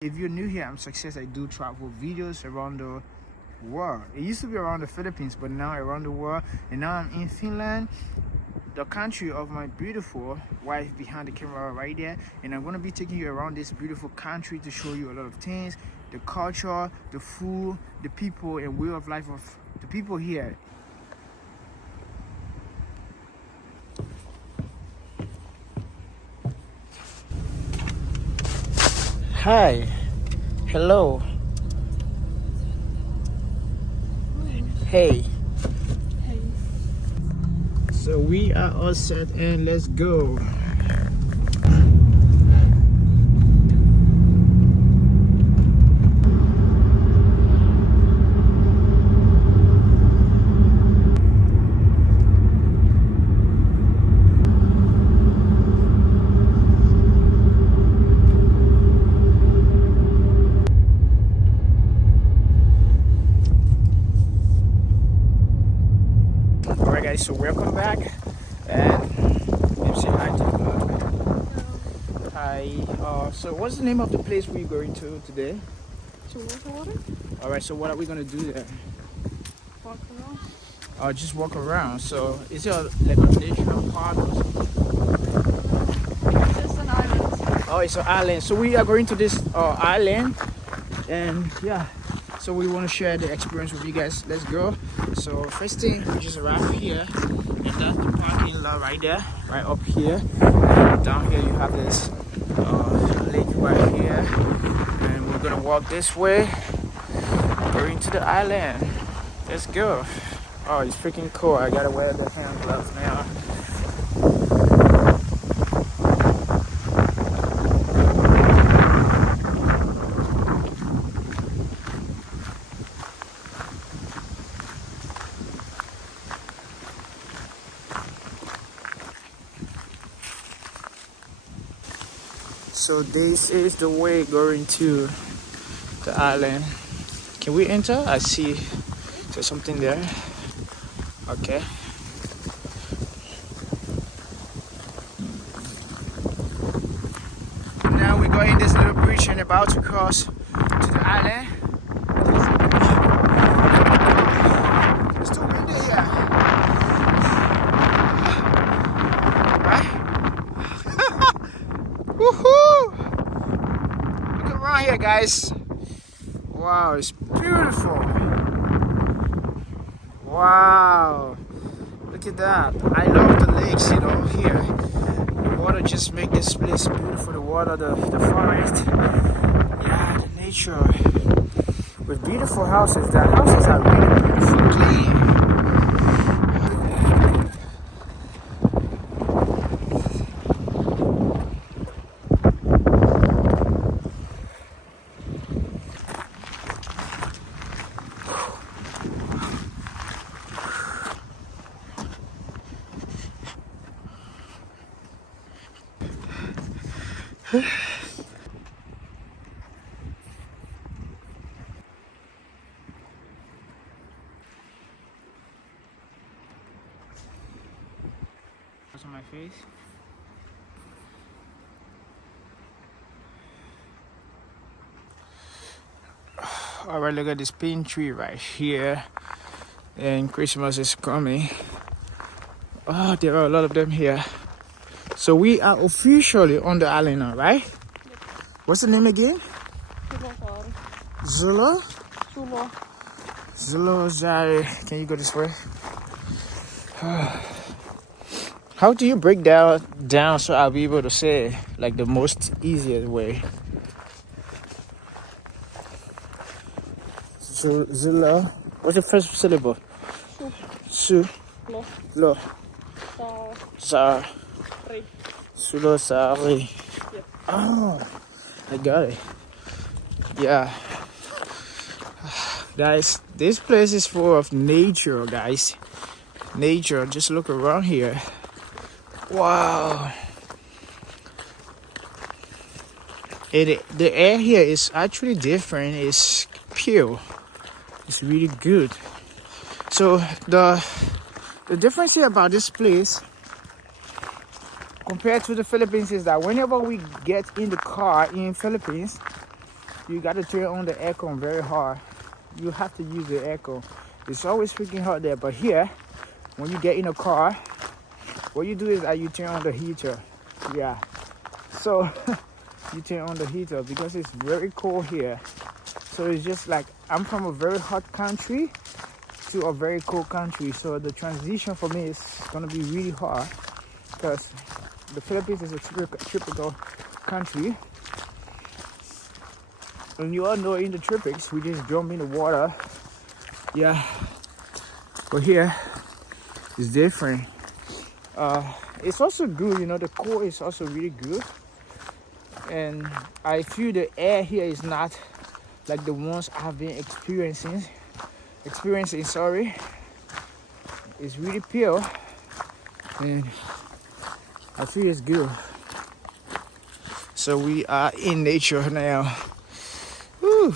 If you're new here, I'm Success. I do travel videos around the world. It used to be around the Philippines, but now around the world. And now I'm in Finland, the country of my beautiful wife behind the camera right there. And I'm going to be taking you around this beautiful country to show you a lot of things, the culture, the food, the people, and way of life of the people here. Hi. Hello. Hey. Hey. So we are all set and let's go. Alright guys, so welcome back and say hi to the vlog. Hi. So what's the name of the place we're going to today? Water? Alright, so what are we gonna do there? Walk around. Just walk around. So is it like a national park or something? It's just an island. Oh, it's an island. So we are going to this island, and yeah, so we want to share the experience with you guys. Let's go. So first thing, we just arrived here, and that's the parking lot right there, right up here. And down here you have this lake right here, and we're gonna walk this way, going to the island. Let's go. Oh, it's freaking cool. I gotta wear the hand gloves now. So this is the way going to the island. Can we enter? I see there's something there. Okay. Now we're going this little bridge and about to cross to the island. It's too windy here. Right? Woohoo! Look around here, guys. Wow, it's beautiful. Wow, look at that. I love the lakes, you know, here. The water just make this place beautiful. The water, the forest, yeah, the nature. With beautiful houses. The houses are really beautiful, clean. What's on my face? Alright, look at this pine tree right here. And Christmas is coming. Oh, there are a lot of them here. So we are officially on the island now, right? Yep. What's the name again? Zula? Sulo. Zulu Zari. Can you go this way? How do you break down so I'll be able to say like the most easiest way? Zula. What's the first syllable? Su. Lo. Lo. Sa. Ri. Sulo Sari. Yep. Oh, I got it. Yeah. Guys, this place is full of nature, guys. Nature. Just look around here. Wow. The air here is actually different. It's pure. It's really good. So the difference here about this place compared to the Philippines is that whenever we get in the car in Philippines, you got to turn on the aircon very hard. You have to use the aircon. It's always freaking hot there, but here, when you get in a car, what you do is that you turn on the heater. Yeah, so you turn on the heater because it's very cold here. So it's just like I'm from a very hot country to a very cold country, so the transition for me is gonna be really hard because the Philippines is a tropical country, and you all know in the tropics we just jump in the water. Yeah, but here it's different. It's also good, you know, the cold is also really good, and I feel the air here is not like the ones I've been experiencing. Sorry, it's really pure, and I feel it's good. So we are in nature now. Woo.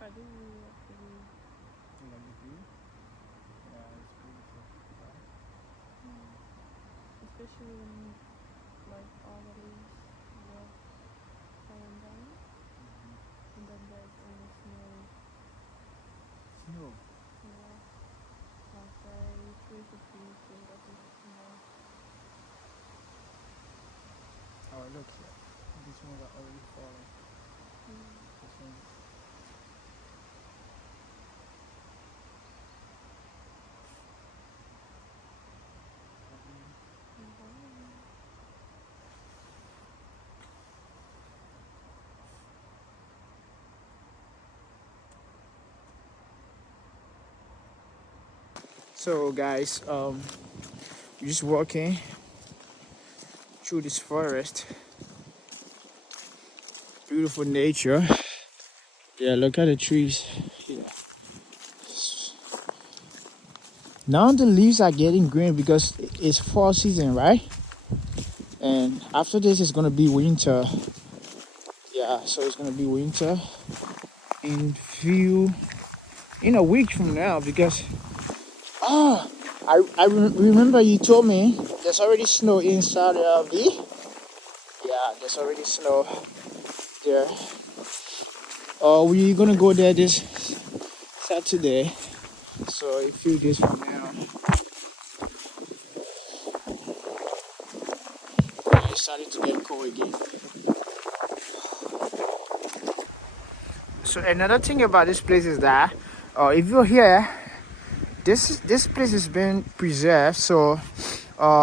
I do really like the view. You like the view? Yeah, it's beautiful. Especially when like all the leaves were falling down, and then there's only snow. Snow. Yeah, like say 3 to 3 feet of the snow. Oh, look here. These ones are already falling. Mm. This one. So guys, we're just walking through this forest. Beautiful nature. Yeah, look at the trees. Yeah. Now the leaves are getting green because it's fall season, right? And after this, it's gonna be winter. Yeah, so it's gonna be winter in a week from now because remember you told me there's already snow inside of the. Yeah, there's already snow there. We're gonna go there this Saturday. So a few days from now, it's starting to get cold again. So another thing about this place is that if you're here, this place has been preserved. So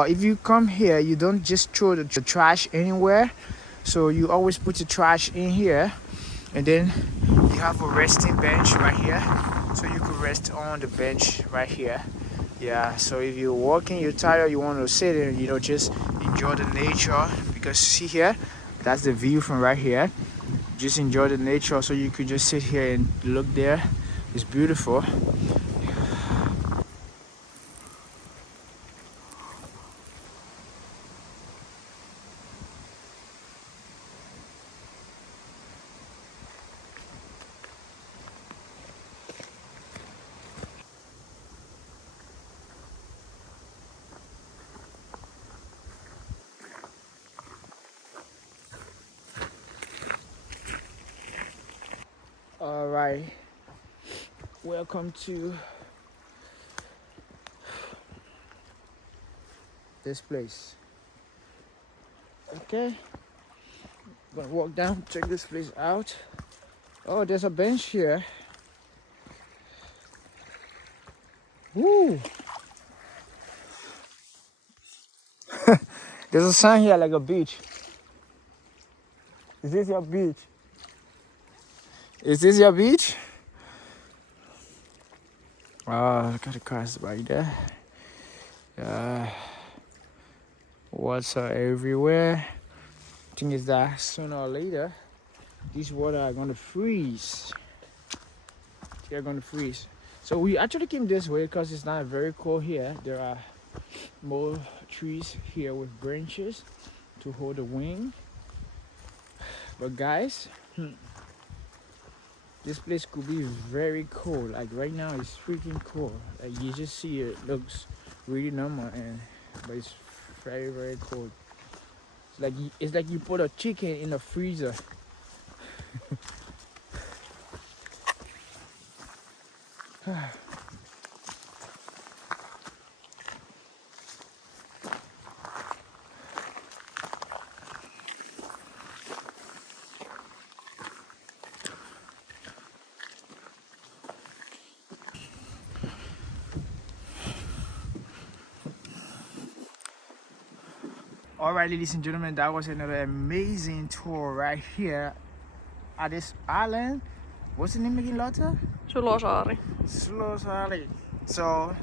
if you come here, you don't just throw the trash anywhere. So you always put the trash in here, and then you have a resting bench right here, so you could rest on the bench right here. Yeah, so if you're walking, you're tired, you want to sit and just enjoy the nature, because see here, that's the view from right here. Just enjoy the nature, so you could just sit here and look there. It's beautiful. All right, welcome to this place. Okay, gonna walk down, check this place out. Oh, there's a bench here. Woo! There's a sign here like a beach. Is this your beach? Is this your beach? Oh, look at the cars right there. Water everywhere. Thing is that sooner or later, these water are gonna freeze. They're gonna freeze. So we actually came this way because it's not very cold here. There are more trees here with branches to hold the wind. But guys, this place could be very cold. Like right now, it's freaking cold. Like you just see it looks really normal, but it's very very cold. It's like you put a chicken in a freezer. Alright, ladies and gentlemen, that was another amazing tour right here at this island. What's the name again, Lotta? Sulosaari. Slowsari. So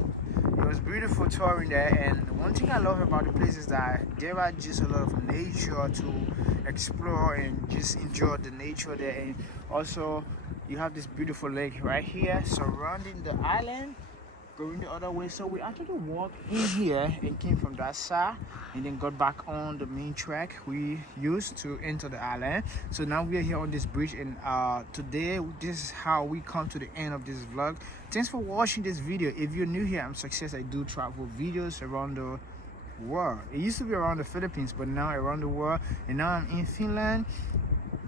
it was beautiful touring there, and one thing I love about the place is that there are just a lot of nature to explore and just enjoy the nature there. And also you have this beautiful lake right here surrounding the island, going the other way. So we actually walked in here and came from that side and then got back on the main track we used to enter the island. So now we are here on this bridge, and today this is how we come to the end of this vlog. Thanks for watching this video. If you're new here, I'm Success. I do travel videos around the world. It used to be around the Philippines, but now around the world. And now I'm in Finland,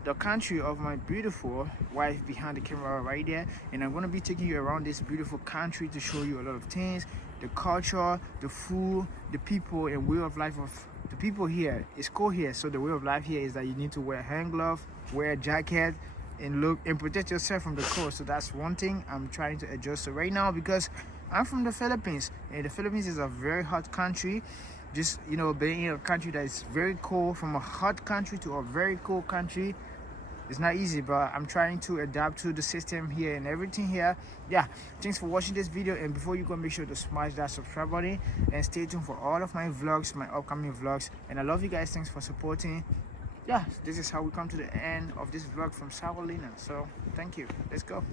the country of my beautiful wife behind the camera right there, and I'm going to be taking you around this beautiful country to show you a lot of things, the culture, the food, the people, and way of life of the people here. It's cold here, so the way of life here is that you need to wear hand gloves, wear a jacket, and look and protect yourself from the cold. So that's one thing I'm trying to adjust to right now, because I'm from the Philippines, and the Philippines is a very hot country. Just, you know, being in a country that is very cold, from a hot country to a very cold country, it's not easy, but I'm trying to adapt to the system here and everything here. Yeah, thanks for watching this video, and before you go, make sure to smash that subscribe button and stay tuned for all of my vlogs, my upcoming vlogs. And I love you guys. Thanks for supporting. Yeah, this is how we come to the end of this vlog from Savannah. So thank you. Let's go.